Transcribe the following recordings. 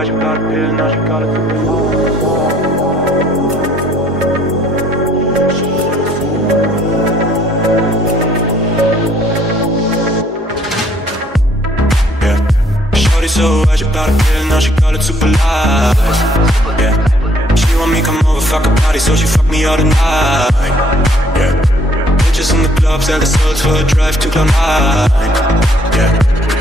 sauvage, j'ai pas le pèlerinage, j'ai pas le Shorty sauvage, j'ai pas le pèlerinage, j'ai got it super light. Yeah. She want me come over, fuck a party, so she fuck me all the night. Yeah. Bitches in the club, sell the souls for a drive to Cloud9. Yeah.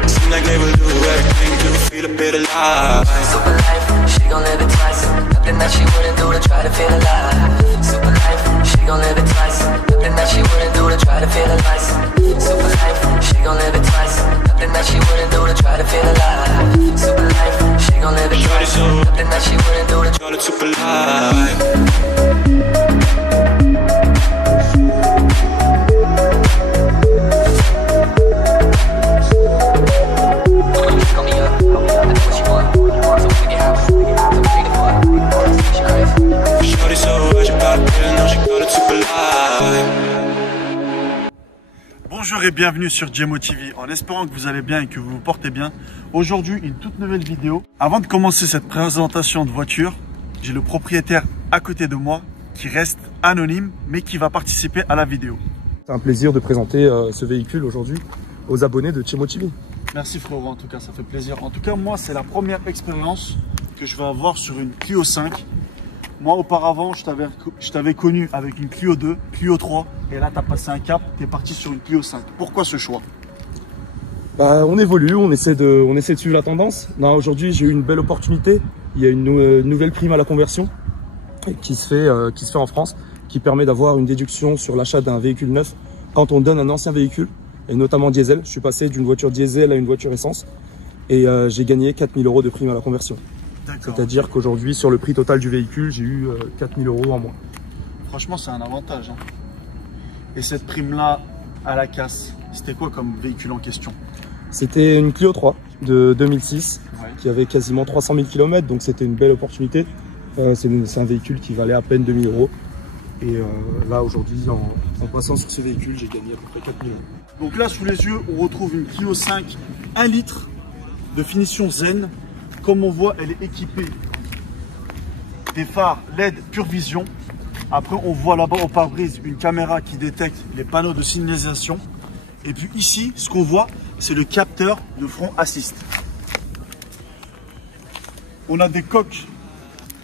Seem like they will do everything to feel a bit alive. Super life, she gon' live it twice. Nothing that she wouldn't do to try to feel alive. Super life, she gon' live it twice. Nothing that she wouldn't do to try to feel alive. Super life, she gon' live it twice. Nothing that she wouldn't do to try to feel alive. Super life, she gon' live it twice. Nothing that she wouldn't do to try to super alive. Bonjour et bienvenue sur Djemo TV, en espérant que vous allez bien et que vous vous portez bien. Aujourd'hui, une toute nouvelle vidéo. Avant de commencer cette présentation de voiture, j'ai le propriétaire à côté de moi qui reste anonyme mais qui va participer à la vidéo. C'est un plaisir de présenter ce véhicule aujourd'hui aux abonnés de Djemo TV. Merci frérot, en tout cas ça fait plaisir. En tout cas moi c'est la première expérience que je vais avoir sur une Clio 5. Moi auparavant je t'avais connu avec une Clio 2, Clio 3 et là tu as passé un cap, tu es parti sur une Clio 5. Pourquoi ce choix? On évolue, on essaie de suivre la tendance. Aujourd'hui j'ai eu une belle opportunité, il y a une nouvelle prime à la conversion qui se fait en France, qui permet d'avoir une déduction sur l'achat d'un véhicule neuf quand on donne un ancien véhicule, et notamment diesel. Je suis passé d'une voiture diesel à une voiture essence et j'ai gagné 4 000 € de prime à la conversion. C'est-à-dire qu'aujourd'hui, sur le prix total du véhicule, j'ai eu 4 000 € en moins. Franchement, c'est un avantage. Hein. Et cette prime-là, à la casse, c'était quoi comme véhicule en question? C'était une Clio 3 de 2006, ouais, qui avait quasiment 300 000 km, donc c'était une belle opportunité. C'est un véhicule qui valait à peine 2 000 €. Et là, aujourd'hui, en passant sur ce véhicule, j'ai gagné à peu près 4 000 €. Donc là, sous les yeux, on retrouve une Clio 5 1 litre de finition zen. Comme on voit, elle est équipée des phares LED Pure Vision. Après, on voit là-bas au pare-brise une caméra qui détecte les panneaux de signalisation. Et puis ici, ce qu'on voit, c'est le capteur de front assist. On a des coques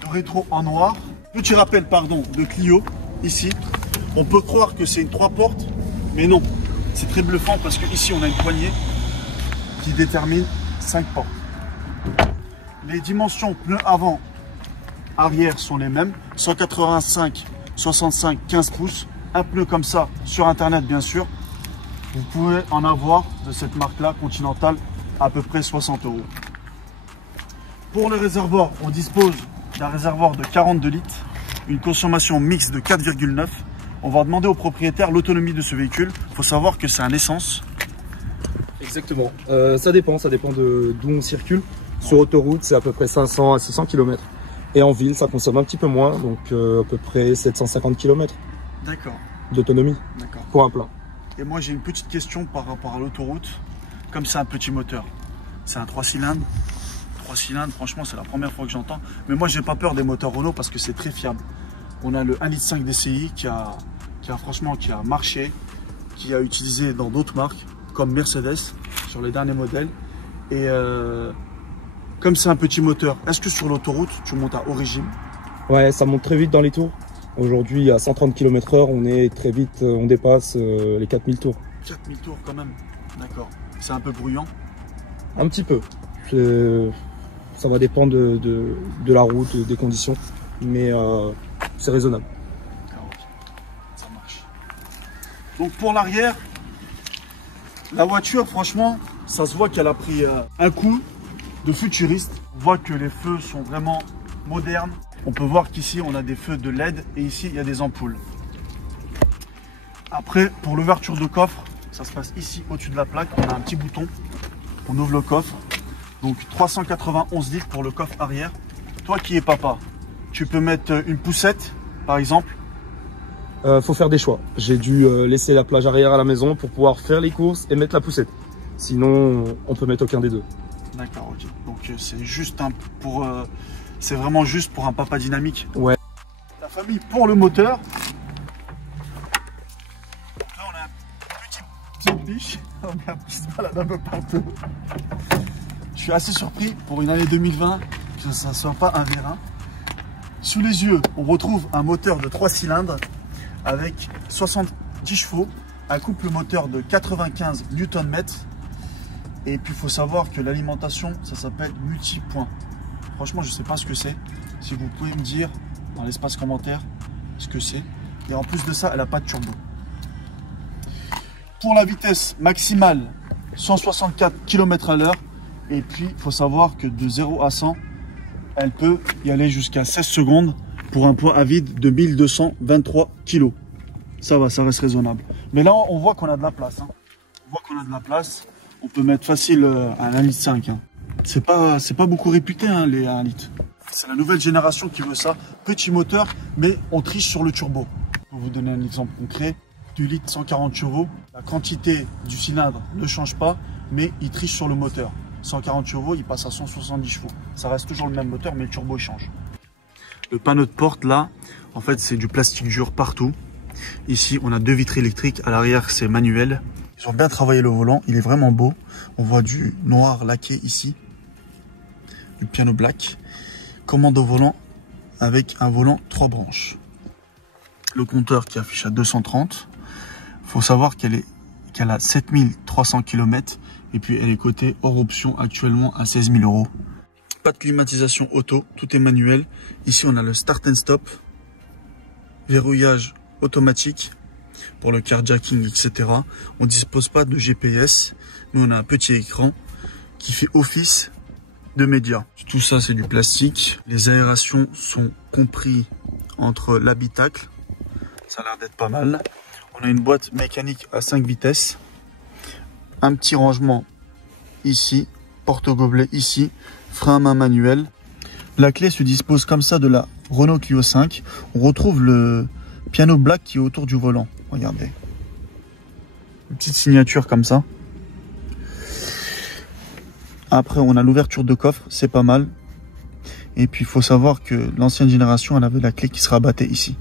de rétro en noir. Petit rappel, pardon, de Clio, ici. On peut croire que c'est une 3 portes, mais non. C'est très bluffant parce qu'ici, on a une poignée qui détermine 5 portes. Les dimensions pneus avant, arrière sont les mêmes. 185, 65, 15 pouces. Un pneu comme ça, sur internet bien sûr. Vous pouvez en avoir de cette marque-là, Continental, à peu près 60 €. Pour le réservoir, on dispose d'un réservoir de 42 litres. Une consommation mixte de 4,9. On va demander au propriétaire l'autonomie de ce véhicule. Il faut savoir que c'est un essence. Exactement. Ça dépend d'où on circule. Sur autoroute, c'est à peu près 500 à 600 km. Et en ville, ça consomme un petit peu moins, donc à peu près 750 km d'autonomie pour un plein. Et moi, j'ai une petite question par rapport à l'autoroute. Comme c'est un petit moteur, c'est un 3 cylindres. 3 cylindres, franchement, c'est la première fois que j'entends. Mais moi, j'ai pas peur des moteurs Renault parce que c'est très fiable. On a le 1,5 litre DCI qui a marché, qui a utilisé dans d'autres marques, comme Mercedes, sur les derniers modèles. Et comme c'est un petit moteur, est-ce que sur l'autoroute, tu montes à haut régime? Ouais, ça monte très vite dans les tours. Aujourd'hui, à 130 km/h, on est très vite, on dépasse les 4000 tours. 4000 tours quand même, d'accord. C'est un peu bruyant? Un petit peu. Ça va dépendre de la route, des conditions, mais c'est raisonnable. Ça marche. Donc pour l'arrière, la voiture, franchement, ça se voit qu'elle a pris un coup de futuriste. On voit que les feux sont vraiment modernes. On peut voir qu'ici, on a des feux de LED et ici, il y a des ampoules. Après, pour l'ouverture de coffre, ça se passe ici, au-dessus de la plaque. On a un petit bouton. On ouvre le coffre. Donc 391 litres pour le coffre arrière. Toi qui es papa, tu peux mettre une poussette, par exemple. Faut faire des choix. J'ai dû laisser la plage arrière à la maison pour pouvoir faire les courses et mettre la poussette. Sinon, on peut mettre aucun des deux. D'accord, ok. Donc c'est juste c'est vraiment juste pour un papa dynamique. Ouais. La famille pour le moteur. Donc là on a un petit biche. On a un petit balade un peu partout. Je suis assez surpris pour une année 2020 que ça ne soit pas un vérin. Sous les yeux, on retrouve un moteur de 3 cylindres avec 70 chevaux, un couple moteur de 95 Nm. Et puis il faut savoir que l'alimentation, ça s'appelle multipoint. Franchement, je ne sais pas ce que c'est. Si vous pouvez me dire dans l'espace commentaire ce que c'est. Et en plus de ça, elle n'a pas de turbo. Pour la vitesse maximale, 164 km/h. Et puis, il faut savoir que de 0 à 100, elle peut y aller jusqu'à 16 secondes pour un poids à vide de 1223 kg. Ça va, ça reste raisonnable. Mais là, on voit qu'on a de la place. Hein. On voit qu'on a de la place. On peut mettre facile un 1,5 litre. Hein. C'est pas beaucoup réputé, hein, les 1 litre. C'est la nouvelle génération qui veut ça. Petit moteur, mais on triche sur le turbo. Pour vous donner un exemple concret, 2 litres 140 chevaux. La quantité du cylindre ne change pas, mais il triche sur le moteur. 140 chevaux, il passe à 170 chevaux. Ça reste toujours le même moteur, mais le turbo il change. Le panneau de porte là, en fait c'est du plastique dur partout. Ici on a 2 vitres électriques, à l'arrière c'est manuel. Ils ont bien travaillé le volant, il est vraiment beau. On voit du noir laqué ici, du piano black. Commande au volant avec un volant 3 branches. Le compteur qui affiche à 230. Il faut savoir qu'elle a 7300 km. Et puis elle est cotée hors option actuellement à 16 000 €. Pas de climatisation auto, tout est manuel. Ici on a le start and stop, verrouillage automatique pour le carjacking, etc. On dispose pas de GPS, mais on a un petit écran qui fait office de média. Tout ça c'est du plastique. Les aérations sont comprises entre l'habitacle. Ça a l'air d'être pas mal. On a une boîte mécanique à 5 vitesses. Un petit rangement ici, porte-gobelet ici, frein à main manuel. La clé se dispose comme ça de la Renault Clio 5. On retrouve le piano black qui est autour du volant. Regardez. Une petite signature comme ça. Après, on a l'ouverture de coffre, c'est pas mal. Et puis, il faut savoir que l'ancienne génération, elle avait la clé qui se rabattait ici.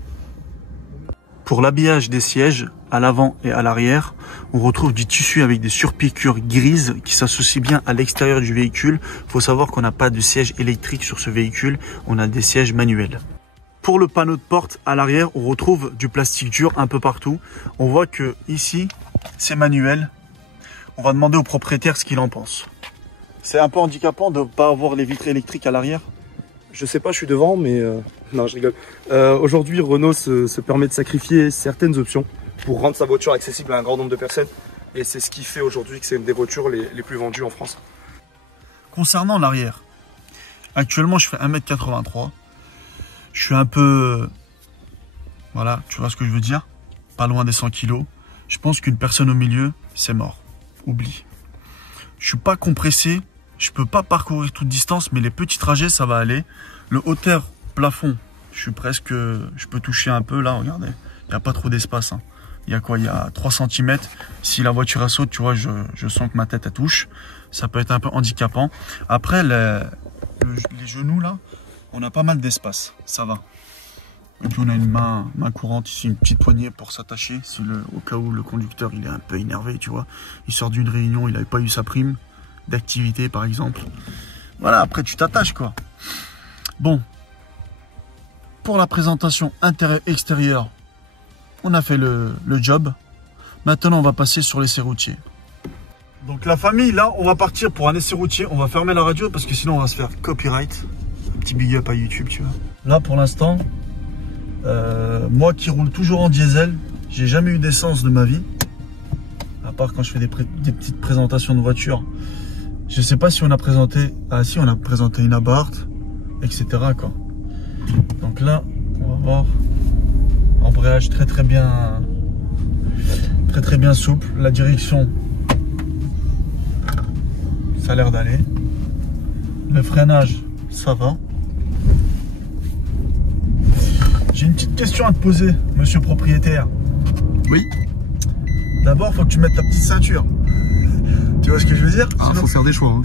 Pour l'habillage des sièges, à l'avant et à l'arrière, on retrouve du tissu avec des surpiqûres grises qui s'associent bien à l'extérieur du véhicule. Il faut savoir qu'on n'a pas de siège électrique sur ce véhicule, on a des sièges manuels. Pour le panneau de porte à l'arrière, on retrouve du plastique dur un peu partout. On voit que ici, c'est manuel. On va demander au propriétaire ce qu'il en pense. C'est un peu handicapant de ne pas avoir les vitres électriques à l'arrière. Je sais pas, je suis devant, mais non, je rigole. Aujourd'hui, Renault se permet de sacrifier certaines options pour rendre sa voiture accessible à un grand nombre de personnes. Et c'est ce qui fait aujourd'hui que c'est une des voitures les plus vendues en France. Concernant l'arrière, actuellement je fais 1,83 m. Je suis un peu... Voilà, tu vois ce que je veux dire? Pas loin des 100 kg. Je pense qu'une personne au milieu, c'est mort. Oublie. Je suis pas compressé. Je peux pas parcourir toute distance, mais les petits trajets, ça va aller. Le hauteur plafond, je peux toucher un peu là, regardez. Il n'y a pas trop d'espace. Hein. Il y a quoi? Il y a 3 cm. Si la voiture elle saute, tu vois, je sens que ma tête elle touche. Ça peut être un peu handicapant. Après, les genoux là, on a pas mal d'espace. Ça va. Et puis on a une main courante ici, une petite poignée pour s'attacher. Au cas où le conducteur il est un peu énervé, tu vois. Il sort d'une réunion, il n'avait pas eu sa prime d'activité par exemple. Voilà, après tu t'attaches quoi. Bon, pour la présentation intérieur-extérieur, on a fait le job. Maintenant on va passer sur l'essai routier. Donc la famille, là on va partir pour un essai routier. On va fermer la radio parce que sinon on va se faire copyright. Un petit big up à YouTube, tu vois. Là pour l'instant, moi qui roule toujours en diesel, j'ai jamais eu d'essence de ma vie. À part quand je fais des petites présentations de voitures. Je sais pas si on a présenté... Ah si, on a présenté une Abarth, etc. quoi. Donc là, on va voir. Embrayage très bien souple. La direction, ça a l'air d'aller. Le freinage, ça va. J'ai une petite question à te poser, monsieur propriétaire. Oui. D'abord, il faut que tu mettes ta petite ceinture. Tu vois ce que je veux dire? Ah, sinon, faut faire des choix. Hein.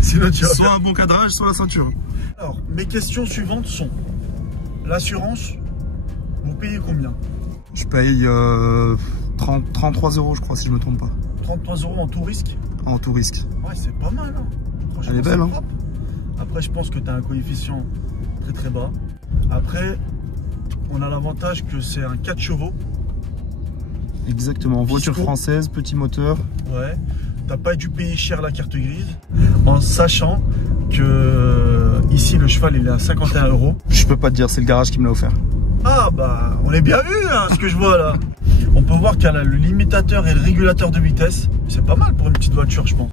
Sinon, tu vas soit un bon cadrage, soit la ceinture. Alors, mes questions suivantes sont: l'assurance, vous payez combien? Je paye 33 €, je crois, si je me trompe pas. 33 € en tout risque? En tout risque. Ouais, c'est pas mal. Hein. Elle est belle. Hein. Après, je pense que tu as un coefficient très très bas. Après, on a l'avantage que c'est un 4 chevaux. Exactement, voiture française, petit moteur. Ouais, t'as pas dû payer cher la carte grise, en sachant que ici le cheval il est à 51 €. Je peux pas te dire, c'est le garage qui me l'a offert. Ah bah, on est bien vu hein, ce que je vois là. On peut voir qu'il y a le limitateur et le régulateur de vitesse. C'est pas mal pour une petite voiture, je pense.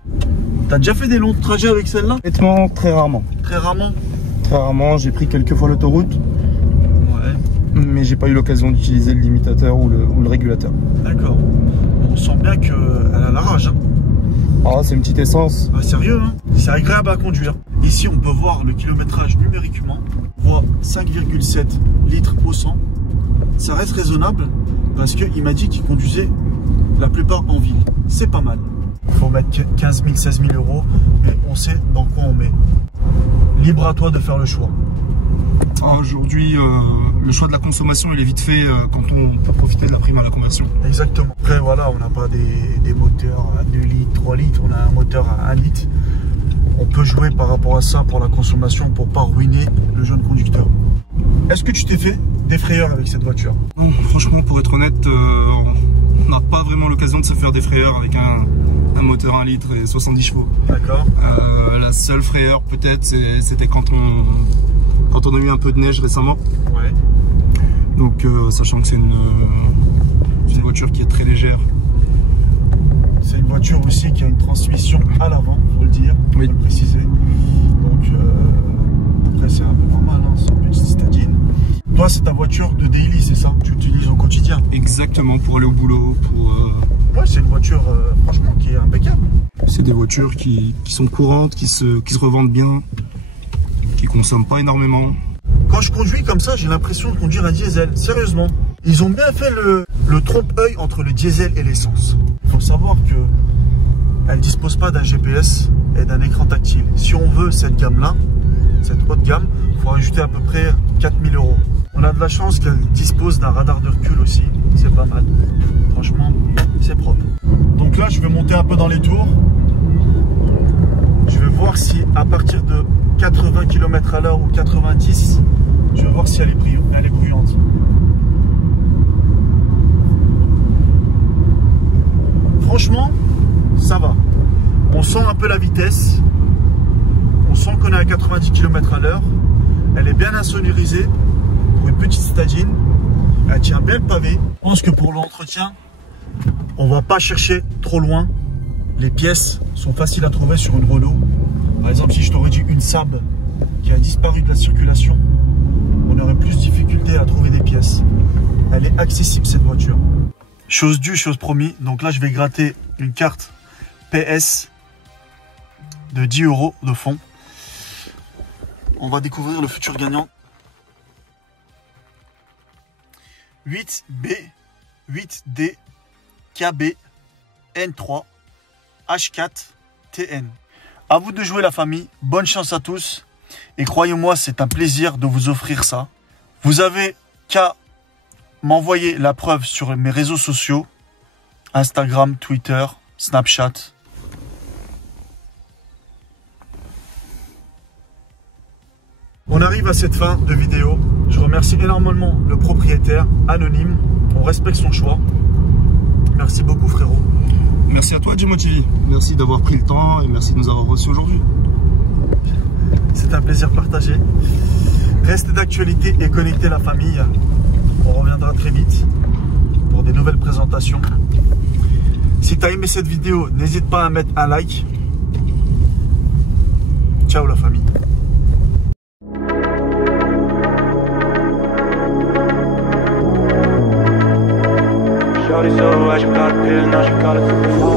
T'as déjà fait des longs trajets avec celle-là? Honnêtement, très rarement. Très rarement? Très rarement, j'ai pris quelques fois l'autoroute. Ouais. Mais j'ai pas eu l'occasion d'utiliser le limitateur ou le régulateur. D'accord. On sent bien qu'elle a la rage. Hein. Ah, c'est une petite essence. Ah, sérieux, hein. C'est agréable à conduire. Ici, on peut voir le kilométrage numériquement. On voit 5,7 litres au 100. Ça reste raisonnable parce qu'il m'a dit qu'il conduisait la plupart en ville. C'est pas mal. Il faut mettre 15 000, 16 000 €, mais on sait dans quoi on met. Libre à toi de faire le choix. Aujourd'hui, le choix de la consommation, il est vite fait quand on peut profiter de la prime à la conversion. Exactement. Après, voilà, on n'a pas des moteurs à 2 litres, 3 litres, on a un moteur à 1 litre. On peut jouer par rapport à ça pour la consommation, pour pas ruiner le jeune conducteur. Est-ce que tu t'es fait des frayeurs avec cette voiture? Non, franchement, pour être honnête, on n'a pas vraiment l'occasion de se faire des frayeurs avec un moteur 1 litre et 70 chevaux. D'accord. La seule frayeur, peut-être, c'était quand on a eu un peu de neige récemment. Ouais. Donc, sachant que c'est une voiture qui est très légère. C'est une voiture aussi qui a une transmission à l'avant, faut le dire, faut le préciser. Donc, après, c'est un peu normal, hein, c'est une petite citadine. Toi, c'est ta voiture de daily, c'est ça? Tu l'utilises au quotidien? Exactement, pour aller au boulot, Ouais, c'est une voiture, franchement, qui est impeccable. C'est des voitures qui sont courantes, qui se revendent bien, qui consomment pas énormément. Quand je conduis comme ça, j'ai l'impression de conduire un diesel, sérieusement. Ils ont bien fait le trompe-œil entre le diesel et l'essence. Il faut savoir qu'elle ne dispose pas d'un GPS et d'un écran tactile. Si on veut cette gamme-là, cette haute gamme, il faut rajouter à peu près 4 000 €. On a de la chance qu'elle dispose d'un radar de recul aussi, c'est pas mal. Franchement, c'est propre. Donc là, je vais monter un peu dans les tours. Je vais voir si à partir de 80 km à l'heure ou 90, je vais voir si elle est bruyante. Franchement, ça va. On sent un peu la vitesse. On sent qu'on est à 90 km à l'heure. Elle est bien insonorisée pour une petite citadine. Elle tient bien le pavé. Je pense que pour l'entretien, on va pas chercher trop loin. Les pièces sont faciles à trouver sur une Renault. Par exemple, si je t'aurais dit une Saab qui a disparu de la circulation, on aurait plus de difficulté à trouver des pièces. Elle est accessible cette voiture. Chose due, chose promis. Donc là, je vais gratter une carte PS de 10 € de fond. On va découvrir le futur gagnant. 8B, 8D, KB, N3, H4, TN. À vous de jouer la famille. Bonne chance à tous. Et croyez-moi, c'est un plaisir de vous offrir ça. Vous avez qu'à m'envoyer la preuve sur mes réseaux sociaux. Instagram, Twitter, Snapchat. On arrive à cette fin de vidéo. Je remercie énormément le propriétaire, anonyme. On respecte son choix. Merci beaucoup frérot. Merci à toi Jimotivi. Merci d'avoir pris le temps et merci de nous avoir reçus aujourd'hui. C'est un plaisir partagé. Restez d'actualité et connectez la famille. On reviendra très vite pour des nouvelles présentations. Si tu as aimé cette vidéo, n'hésite pas à mettre un like. Ciao la famille. Shorty so high, she got a pill, now she call it super fly.